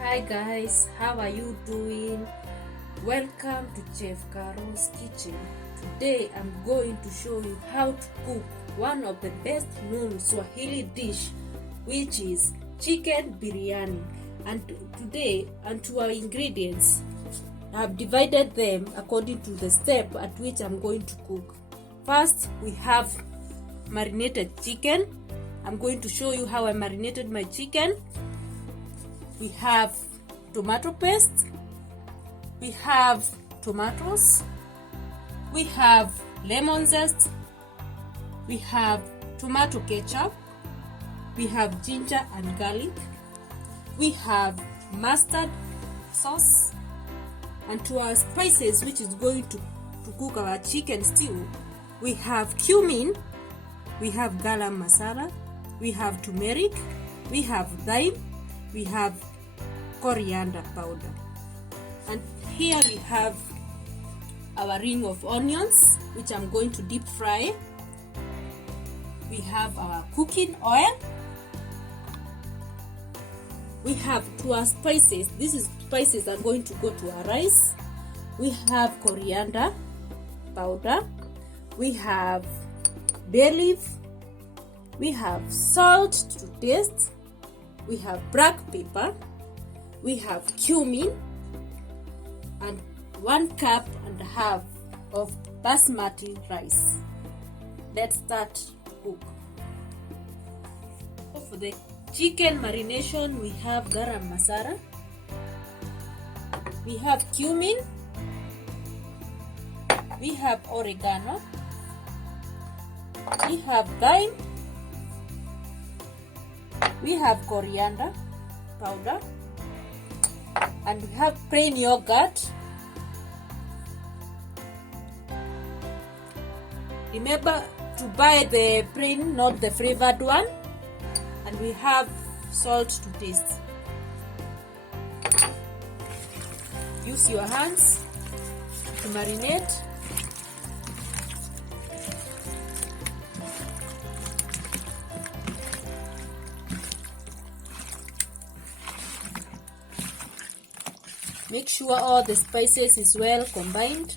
Hi guys, how are you doing? Welcome to Chef Carol's kitchen. Today I'm going to show you how to cook one of the best known Swahili dish, which is chicken biryani. And today, to our ingredients, I've divided them according to the step at which I'm going to cook. First, we have marinated chicken. I'm going to show you how I marinated my chicken. We have tomato paste, we have tomatoes, we have lemon zest, we have tomato ketchup, we have ginger and garlic, we have mustard sauce, and to our spices which is going to cook our chicken stew, we have cumin, we have garam masala, we have turmeric, we have thyme, we have coriander powder, and here we have our ring of onions which I'm going to deep fry. We have our cooking oil. We have to our spices, spices are going to go to our rice. We have coriander powder, we have bay leaf, we have salt to taste, we have black pepper, we have cumin, and 1.5 cups of basmati rice. Let's start to cook. For the chicken marination, we have garam masala, we have cumin, we have oregano, we have thyme, we have coriander powder, and we have plain yogurt. Remember to buy the plain, not the flavored one. And we have salt to taste. Use your hands to marinate. Make sure all the spices is well combined.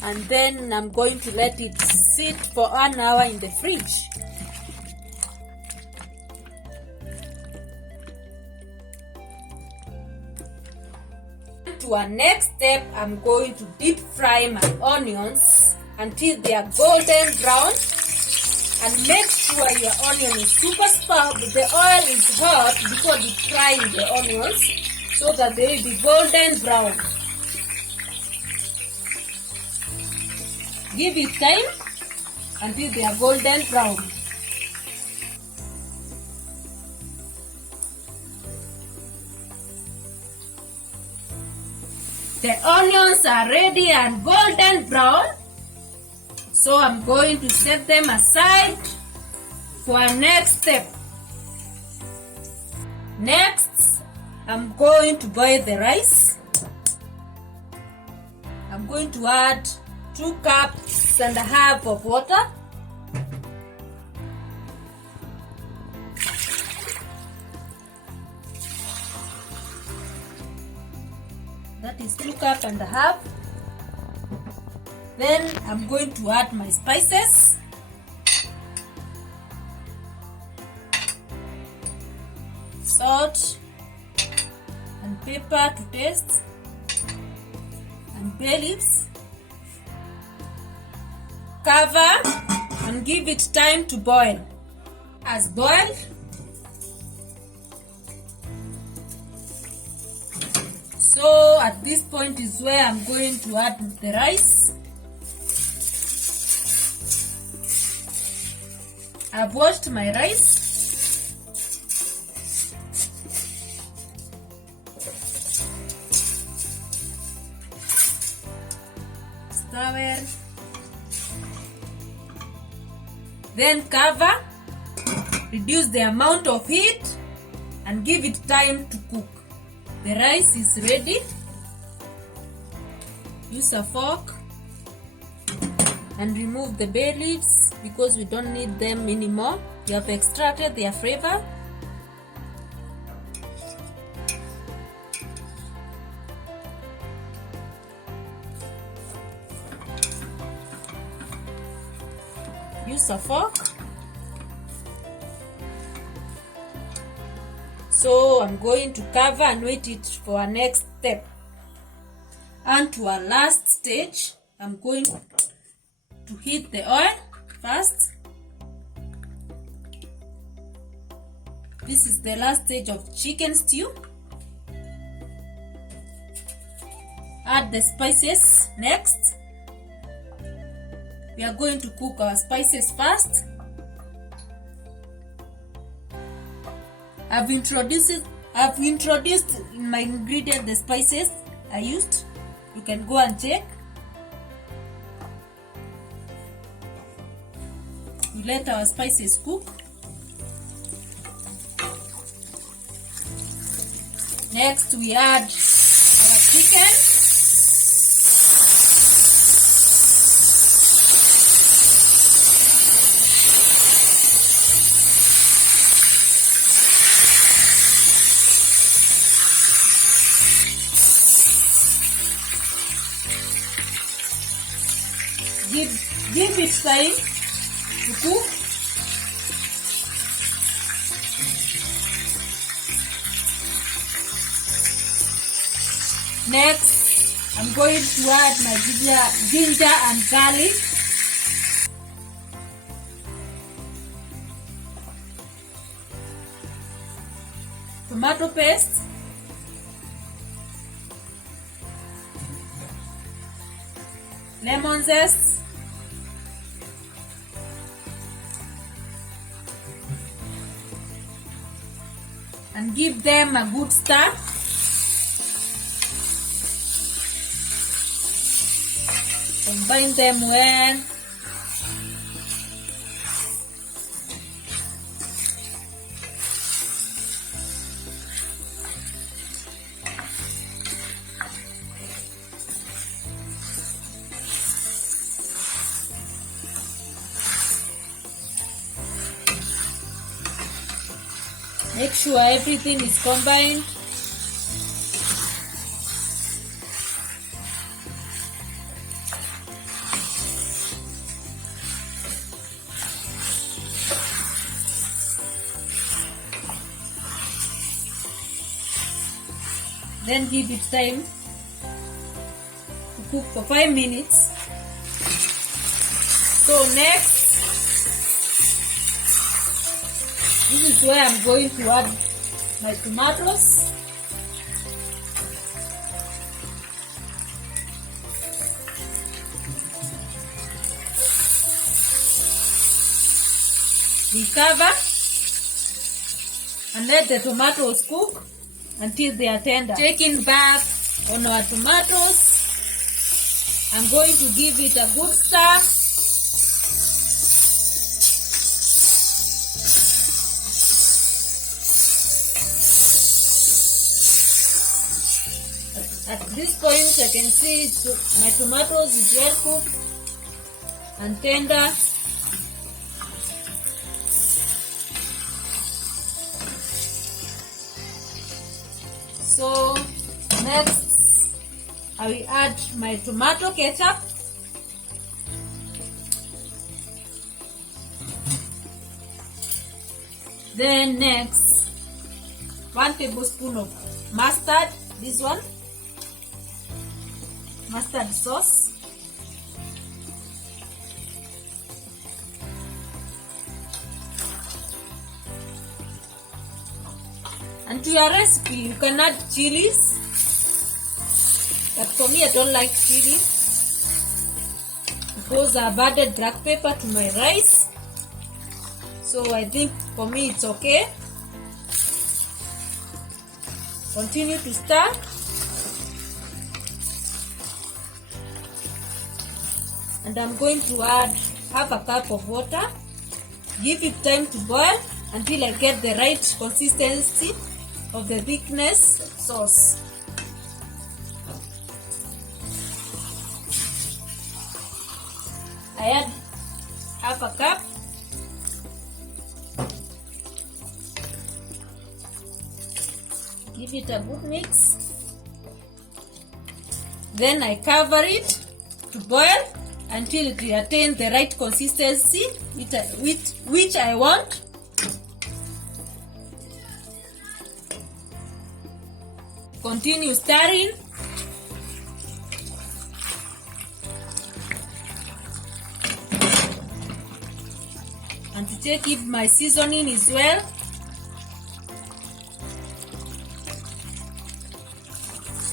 And then I'm going to let it sit for 1 hour in the fridge. To our next step, I'm going to deep fry my onions until they are golden brown. And make sure your onion is super spark. The oil is hot before deep frying the onions so that they will be golden brown. Give it time until they are golden brown. The onions are ready and golden brown. So I'm going to set them aside for our next step. Next, I'm going to boil the rice. I'm going to add 2.5 cups of water. That is 2.5 cups. Then I'm going to add my spices. Salt and pepper to taste, and bay leaves. Cover and give it time to boil. As boiled, so at this point is where I'm going to add the rice. I've washed my rice. Stir it. Then cover. Reduce the amount of heat and give it time to cook. The rice is ready. Use a fork and remove the bay leaves because we don't need them anymore. You have extracted their flavor. Use a fork. So I'm going to cover and wait it for our next step. And to our last stage, I'm going to heat the oil first. This is the last stage of chicken stew. Add the spices next. We are going to cook our spices first. I've introduced in my ingredient the spices I used. You can go and check. We let our spices cook. Next we add our chicken. Give it time to cook. Next, I'm going to add my ginger and garlic. Tomato paste. Lemon zest. And give them a good stir. Combine them well. Make sure everything is combined. Then give it time to cook for 5 minutes. So next, this is where I'm going to add my tomatoes. We cover and let the tomatoes cook until they are tender. Taking back on our tomatoes, I'm going to give it a good stir. At this point, I can see my tomatoes is well cooked and tender. So next, I will add my tomato ketchup. Then next, 1 tablespoon of mustard, this one, mustard sauce. And to your recipe, you can add chilies, but for me I don't like chili because I've added black pepper to my rice, so I think for me it's okay. Continue to stir. And I'm going to add half a cup of water. Give it time to boil until I get the right consistency of the thickness sauce. I add half a cup. give it a good mix. Then I cover it to boil until it attains the right consistency which I want. Continue stirring. And to check if my seasoning is well.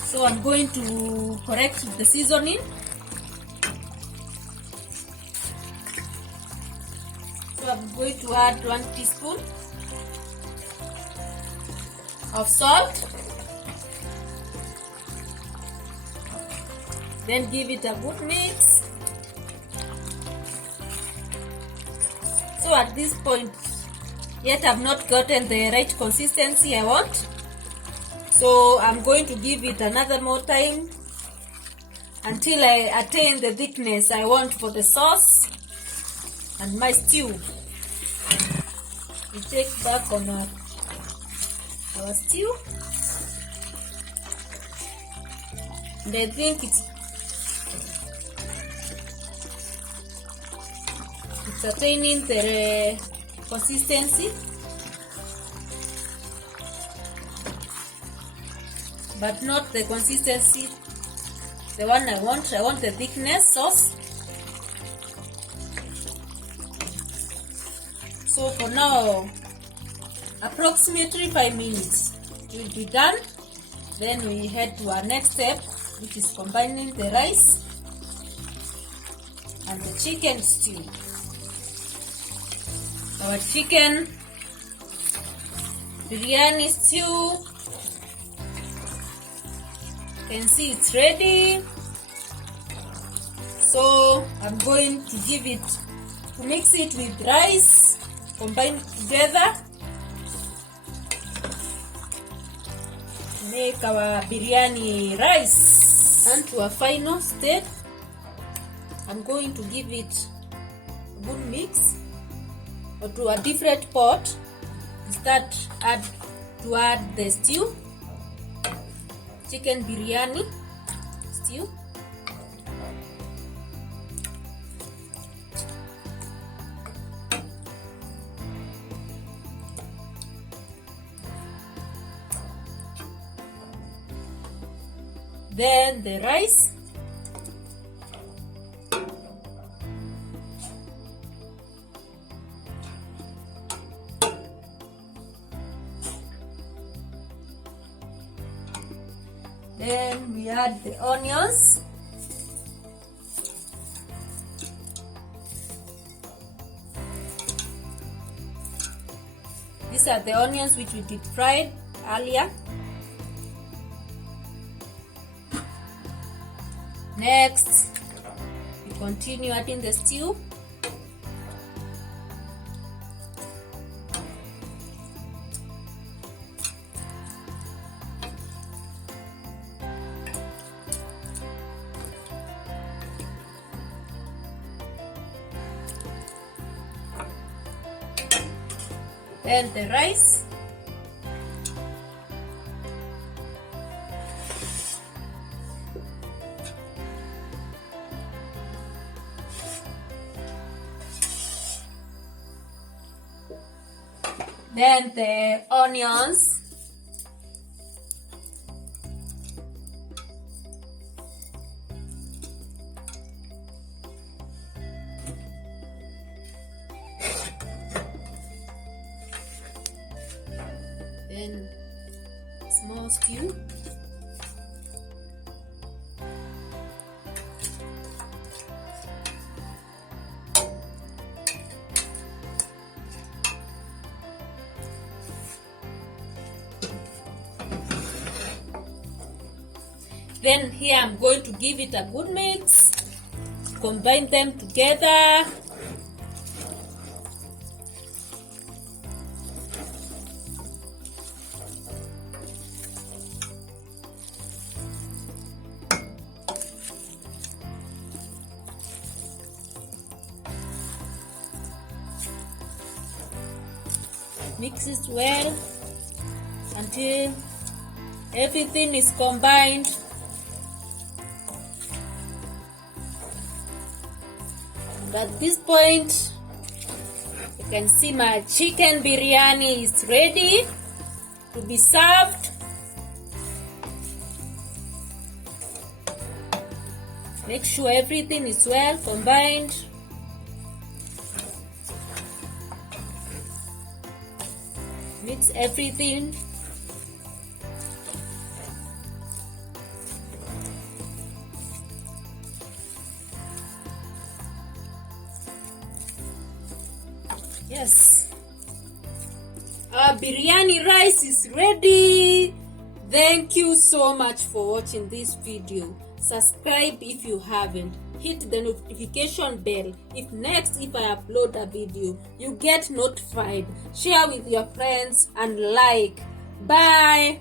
So I'm going to correct the seasoning. So I'm going to add 1 teaspoon of salt. Then give it a good mix. So at this point, yet I've not gotten the right consistency I want. So I'm going to give it another more time until I attain the thickness I want for the sauce and my stew. We check back on our stew. And I think it's attaining the consistency, but not the consistency the one I want. I want the thickness sauce. So for now, approximately 5 minutes will be done. Then we head to our next step, which is combining the rice and the chicken stew. Our chicken biryani stew, you can see it's ready. So I'm going to mix it with rice, combine it together, make our biryani rice. And to our final step, I'm going to give it a good mix, or to a different pot. Start to add the stew, chicken biryani stew. Then the rice. Then we add the onions. These are the onions which we deep fried earlier. Next, we continue adding the stew. Then the rice. Then the onions. Then small stew. Then here I'm going to give it a good mix, combine them together. Mix it well until Everything is combined. And at this point, you can see my chicken biryani is ready to be served. Make sure everything is well combined. Mix everything. Yes, our biryani rice is ready. Thank you so much for watching this video. Subscribe if you haven't. Hit the notification bell if I upload a video, you get notified. Share with your friends and like. Bye.